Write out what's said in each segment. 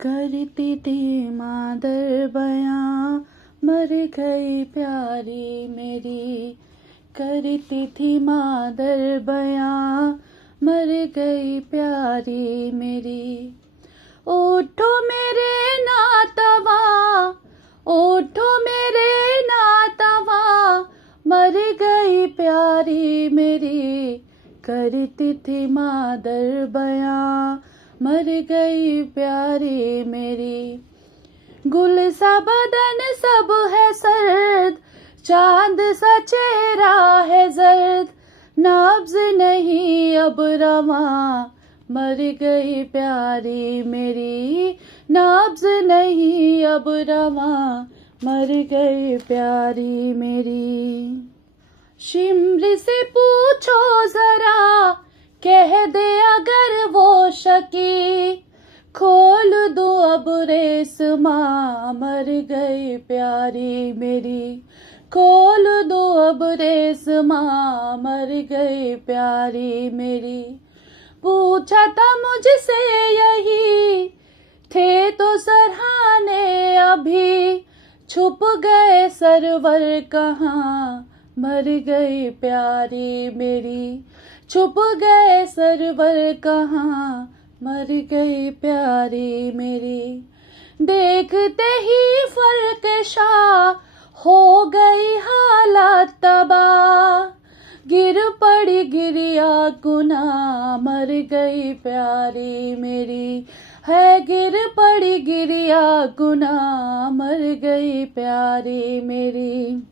करती थी मादर बयां, मर गई प्यारी मेरी। करती थी मादर बयां, मर गई प्यारी मेरी। उठो मेरे नातवा, उठो मेरे नातवा, मर गई प्यारी मेरी। करती थी मादर बयां, मर गई प्यारी मेरी। गुल सा बदन सब है सर्द, चांद सा चेहरा है जर्द, नब्ज नहीं अब रवां, मर गई प्यारी मेरी। नब्ज नहीं अब रवां, मर गई प्यारी मेरी। शिमरी से पूछो जरा, कह दे अगर वो शकी, खोल दूं अब रेशमां, मर गई प्यारी मेरी। खोल दूं अब रेशमां, मर गई प्यारी मेरी। पूछा था मुझसे यही, थे तो सरहाने अभी, छुप गए सरवर कहाँ, मर गई प्यारी मेरी। छुप गए सरवर कहाँ, मर गई प्यारी मेरी। देखते ही फरकशा हो गई हालत तबाह, गिर पड़ी गिरिया गुना, मर गई प्यारी मेरी। है गिर पड़ी गिरिया गुना, मर गई प्यारी मेरी।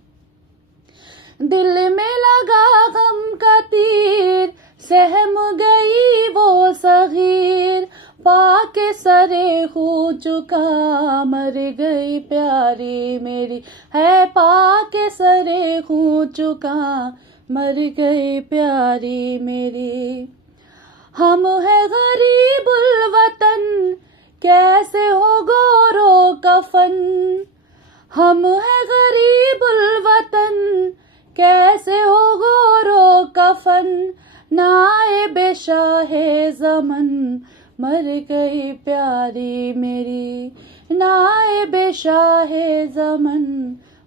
दिल में लगा गम का तीर, सहम गई वो सगीर, पाके सरे हो चुका, मर गई प्यारी मेरी। है पाके सरे हो चुका, मर गई प्यारी मेरी। हम है गरीबुल वतन, कैसे हो गोरो कफन। हम है गरीबुल वतन, कैसे हो गोरो कफन, नाए शाहे ज़मन, मर गई प्यारी मेरी। नाए शाहे ज़मन,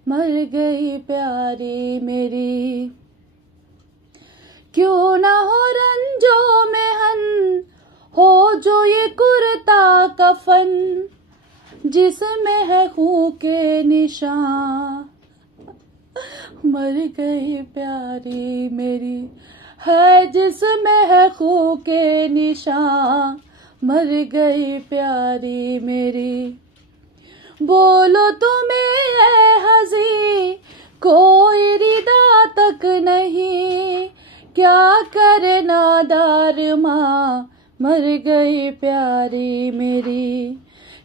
मर गई प्यारी मेरी। क्यों ना हो रंजो में हन, हो जो ये कुर्ता कफन, जिसमें है खून के निशान, मर गई प्यारी मेरी। है जिसमें है खून के निशान, मर गई प्यारी मेरी। बोलो तुम्हें है हज़ी, कोई रिदा तक नहीं, क्या करे नादार माँ, मर गई प्यारी मेरी।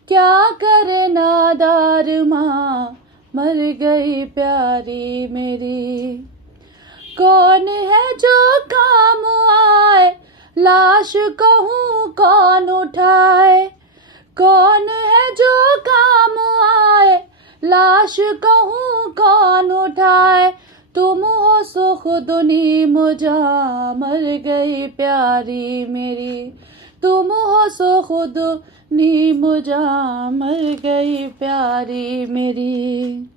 क्या करे नादार माँ, मर गई प्यारी मेरी। कौन है जो काम आए, लाश कहूँ कौन उठाए। कौन है जो काम आए, लाश कहूँ कौन उठाए। तुम हो सो खुद मुझा, मर गई प्यारी मेरी। तुम हो सो खुद मुझा, मर गई प्यारी मेरी।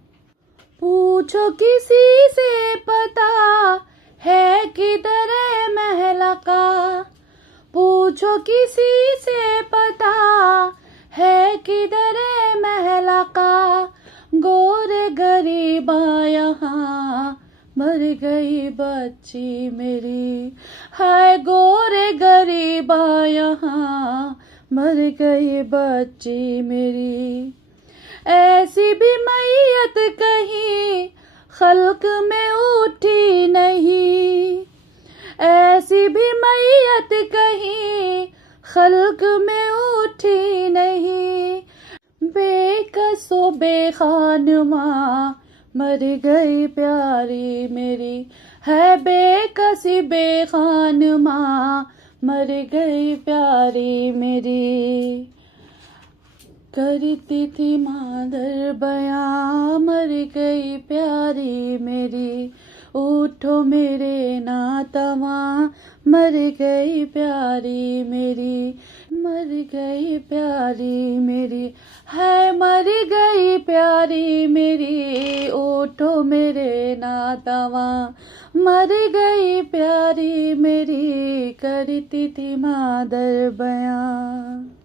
पूछो किसी से पता है किधर है महला का, पूछो किसी से पता है किधर है महला का। गोरे गरीबा यहाँ, मर गई बच्ची मेरी। हाय गोरे गरीबा यहाँ, मर गई बच्ची मेरी। ऐसी भी मैयत कहीं खल्क में उठी नहीं, ऐसी भी मैयत कहीं खल्क में उठी नहीं। बेकसो बेखानमा, मर गई प्यारी मेरी। है बेकसी बेखानमा, मर गई प्यारी मेरी। करती थी मादर बयां, मर गई प्यारी मेरी। उठो मेरे नातवा, मर गई प्यारी मेरी, मर गई प्यारी मेरी, है मर गई प्यारी मेरी। उठो मेरे नातवा, मर गई प्यारी मेरी, करती थी मादर बयां।